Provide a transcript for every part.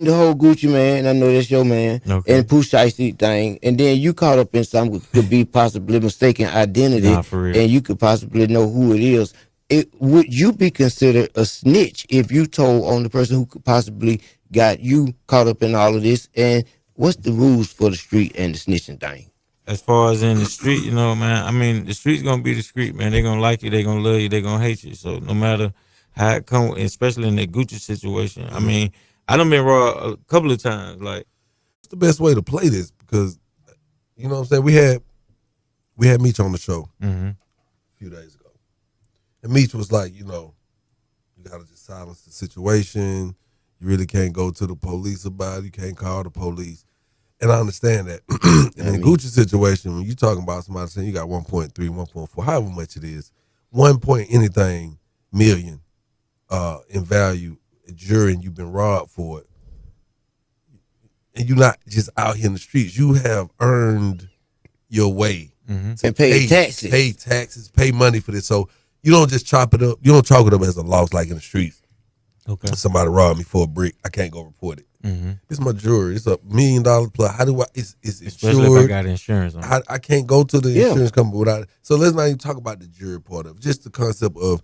the whole Gucci man, I know that's your man, Okay. and Pooh Shiesty thing, and then you caught up in some could be possibly mistaken identity, Nah, for real. and you could possibly know who it is. Would you be considered a snitch if you told on the person who could possibly got you caught up in all of this? And what's the rules for the street and the snitching thing? As far as in the street, man. I mean, the street's gonna be the street, man. They gonna like you, they gonna love you, they gonna hate you. So no matter how it come, especially in that Gucci situation. I mean, I done been raw a couple of times. Like, What's the best way to play this? Because you know what I'm saying. We had Meech on the show mm-hmm. a few days ago, and Meech was like, you gotta just silence the situation. You really can't go to the police about it. You can't call the police. And I understand that. And in the Gucci situation, when you're talking about somebody saying you got 1.3, 1.4, however much it is, 1 point anything million in value, a jury, and you've been robbed for it. And you're not just out here in the streets. You have earned your way. Mm-hmm. And pay taxes. Pay taxes, pay money for this. So you don't just chop it up. You don't chalk it up as a loss like in the streets. Okay. Somebody robbed me for a brick. I can't go report it. Mm-hmm. It's my jewelry. It's $1 million plus. How do I? It's Especially insured. if I got insurance on it. I can't go to the insurance company without it. So let's not even talk about the jury part of it. Just the concept of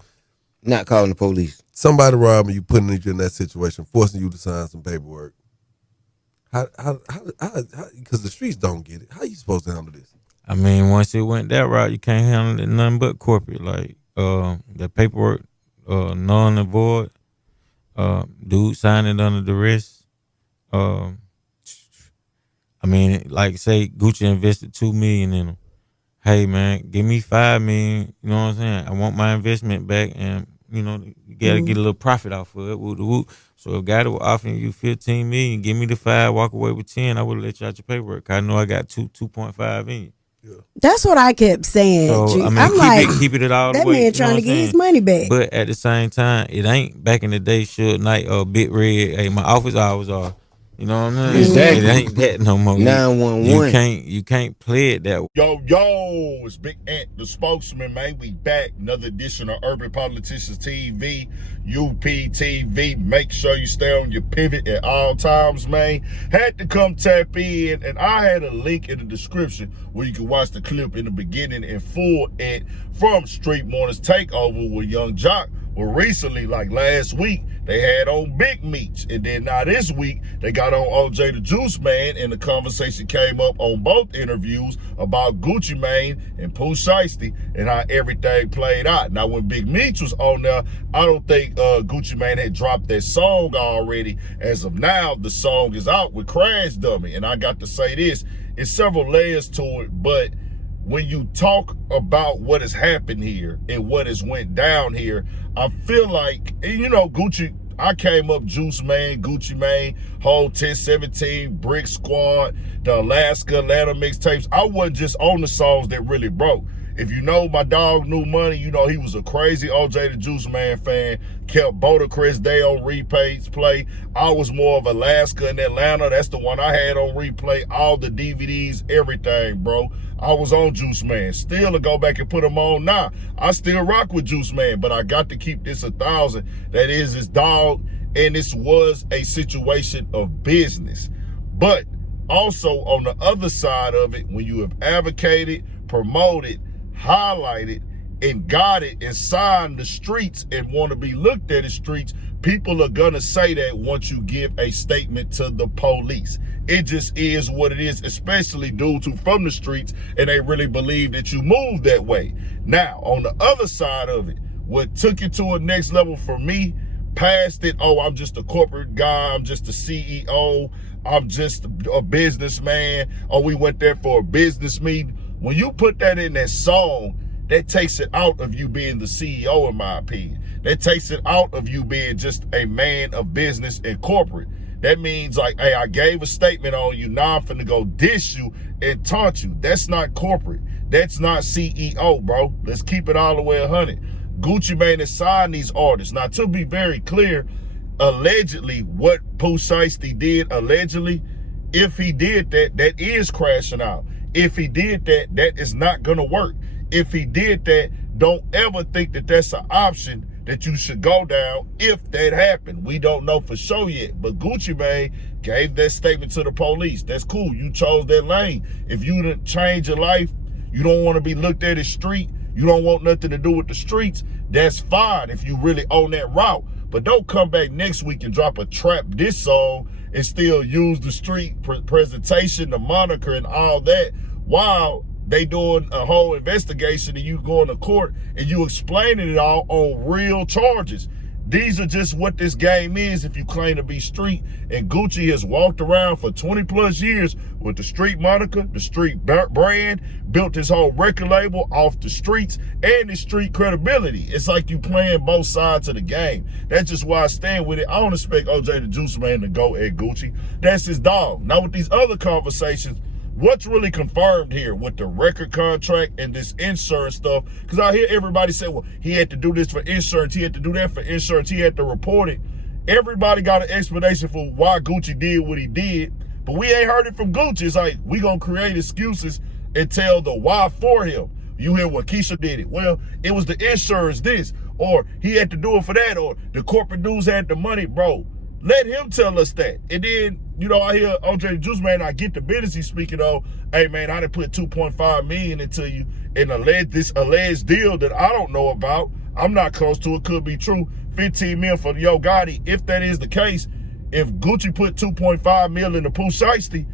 Not calling the police. somebody robbing you, putting you in that situation, forcing you to sign some paperwork. How? Because the streets don't get it. How you supposed to handle this? I mean, once it went that route, you can't handle it nothing but corporate. Like, the paperwork, null and void. Dude signed it under duress. I mean, like say Gucci invested $2 million in him. Hey man, give me $5 million. You know what I'm saying? I want my investment back, and you gotta get a little profit off of it. Woo, woo. So if a guy that was offering you $15 million, give me the 5, walk away with 10, I would have let you out your paperwork. 'Cause I know I got 2.5 in. That's what I kept saying. So I mean, I'm like, keep it all the that way. man trying to get his money back. But at the same time, it ain't back in the day. Suge Knight or Big Red. Hey, my office hours are. You know what I'm saying? Exactly. It ain't that no more. 911. You can't play it that way. Yo, it's Big Ant, the spokesman, man. We back. Another edition of Urban Politicians TV, UPTV. Make sure you stay on your pivot at all times, man. Had to come tap in, and I had a link in the description where you can watch the clip in the beginning in full from Street Mornings Takeover with Young Jock. Well, recently, like last week, they had on Big Meech. And then now this week, they got on OJ the Juiceman, and the conversation came up on both interviews about Gucci Mane and Pooh Shiesty and how everything played out. Now, when Big Meech was on there, I don't think Gucci Mane had dropped that song already. As of now, the song is out with Crash Dummy. And I got to say this, it's several layers to it, but when you talk about what has happened here and what has went down here, I feel like, Gucci, I came up Juiceman, Gucci Mane, whole 1017, Brick Squad, the Atlanta mixtapes. I wasn't just on the songs that really broke. If you know my dog New Money, you know he was a crazy OJ the Juiceman fan, kept Bodacrest Day on replay. I was more of Alaska and Atlanta. That's the one I had on replay, all the DVDs, everything, bro. I was on Juiceman. Still to go back and put them on now. I still rock with Juiceman, but I got to keep this 1,000. That is his dog, and this was a situation of business. But also on the other side of it, when you have advocated, promoted, highlighted, and got it and signed the streets and want to be looked at as streets, people are gonna say that once you give a statement to the police. It just is what it is, especially dudes who from the streets and they really believe that you move that way. Now, on the other side of it, what took it to a next level for me, past it, oh, I'm just a corporate guy, I'm just a CEO, I'm just a businessman, oh, we went there for a business meeting. When you put that in that song, that takes it out of you being the CEO, in my opinion. That takes it out of you being just a man of business and corporate. That means like, hey, I gave a statement on you, now I'm finna go dish you and taunt you. That's not corporate. That's not CEO, bro. Let's keep it all the way 100. Gucci Mane has signed these artists. Now, to be very clear, allegedly, what Pooh Shiesty did, allegedly, if he did that, that is crashing out. If he did that, that is not gonna work. If he did that, don't ever think that that's an option that you should go down if that happened. We don't know for sure yet, but Gucci Mane gave that statement to the police. That's cool. You chose that lane. If you didn't change your life, you don't want to be looked at as street, you don't want nothing to do with the streets, that's fine if you really own that route. But don't come back next week and drop a trap diss song and still use the street presentation, the moniker, and all that while they doing a whole investigation and you going to court and you explaining it all on real charges. These are just what this game is if you claim to be street. And Gucci has walked around for 20 plus years with the street moniker, the street brand, built his whole record label off the streets and his street credibility. It's like you playing both sides of the game. That's just why I stand with it. I don't expect OJ the Juiceman to go at Gucci. That's his dog. Now with these other conversations, what's really confirmed here with the record contract and this insurance stuff? Because I hear everybody say, well, he had to do this for insurance, he had to do that for insurance, he had to report it. Everybody got an explanation for why Gucci did what he did, but we ain't heard it from Gucci. It's like, we gonna create excuses and tell the why for him. You hear what Keisha did it. Well, it was the insurance this, or he had to do it for that, or the corporate dudes had the money. Bro, let him tell us that. And then, you know, I hear OJ the Juiceman, I get the business he's speaking of. Hey man, I done put $2.5 million into you and this alleged deal that I don't know about. I'm not close to it, could be true. 15 million for Yo Gotti. If that is the case, if Gucci put 2.5 million into Pooh Shiesty,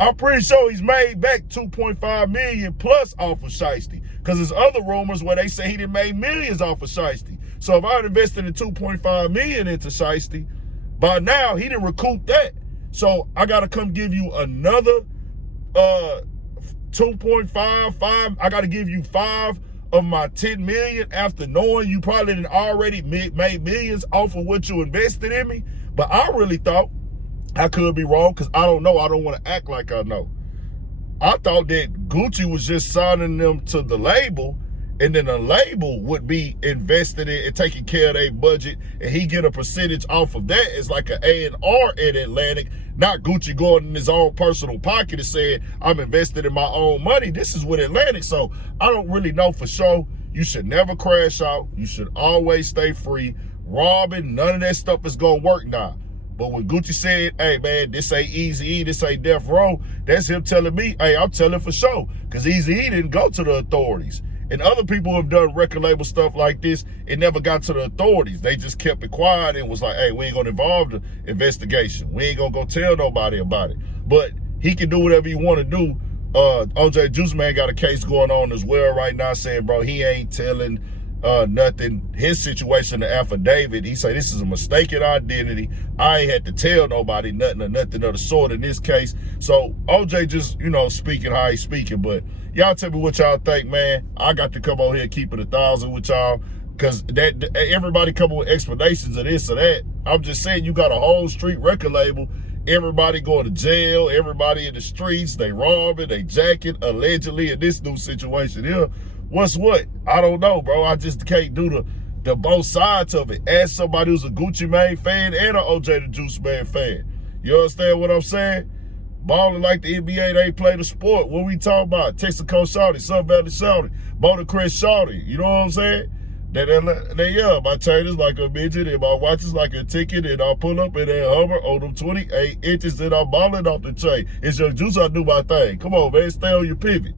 I'm pretty sure he's made back 2.5 million plus off of Shiesty. Because there's other rumors where they say he done made millions off of Shiesty. So if I had invested in 2.5 million into Shiesty, by now he didn't recoup that. So I gotta come give you another 2.5. I gotta give you 5 of my 10 million after knowing you probably done already made millions off of what you invested in me. But I really thought, I could be wrong because I don't know. I don't want to act like I know. I thought that Gucci was just signing them to the label, and then the label would be invested in and taking care of their budget, and he get a percentage off of that as like an A&R at Atlantic, not Gucci going in his own personal pocket and saying, I'm invested in my own money. This is with Atlantic, so I don't really know for sure. You should never crash out. You should always stay free. Robbing, none of that stuff is going to work now. But when Gucci said, hey man, this ain't Eazy-E, this ain't Death Row, that's him telling me, hey, I'm telling for sure. Because Eazy-E didn't go to the authorities. And other people have done record label stuff like this, it never got to the authorities. They just kept it quiet and was like, hey, we ain't gonna involve the investigation. We ain't gonna go tell nobody about it. But he can do whatever he wanna do. OJ Juiceman got a case going on as well right now saying, bro, he ain't telling nothing. His situation, the affidavit, he say this is a mistaken identity. I ain't had to tell nobody nothing or nothing of the sort in this case. So OJ just, you know, speaking how he's speaking. But y'all tell me what y'all think, man. I got to come on here and keep it 1,000 with y'all, because that everybody coming with explanations of this or that. I'm just saying, you got a whole street record label, everybody going to jail, everybody in the streets, they robbing, they jacking, allegedly in this new situation here. What's what? I don't know, bro. I just can't do the both sides of it. As somebody who's a Gucci Mane fan and an OJ the Juiceman fan. You understand what I'm saying? Balling like the NBA, they play the sport. What we talking about? Texaco Shawty, Sun Valley Shawty, Boulder Crest Shawty. You know what I'm saying? Yeah, my chain is like a midget and my watch is like a ticket, and I'll pull up and then hover on them 28 inches and I'm balling off the chain. It's your juice, I do my thing. Come on, man. Stay on your pivot.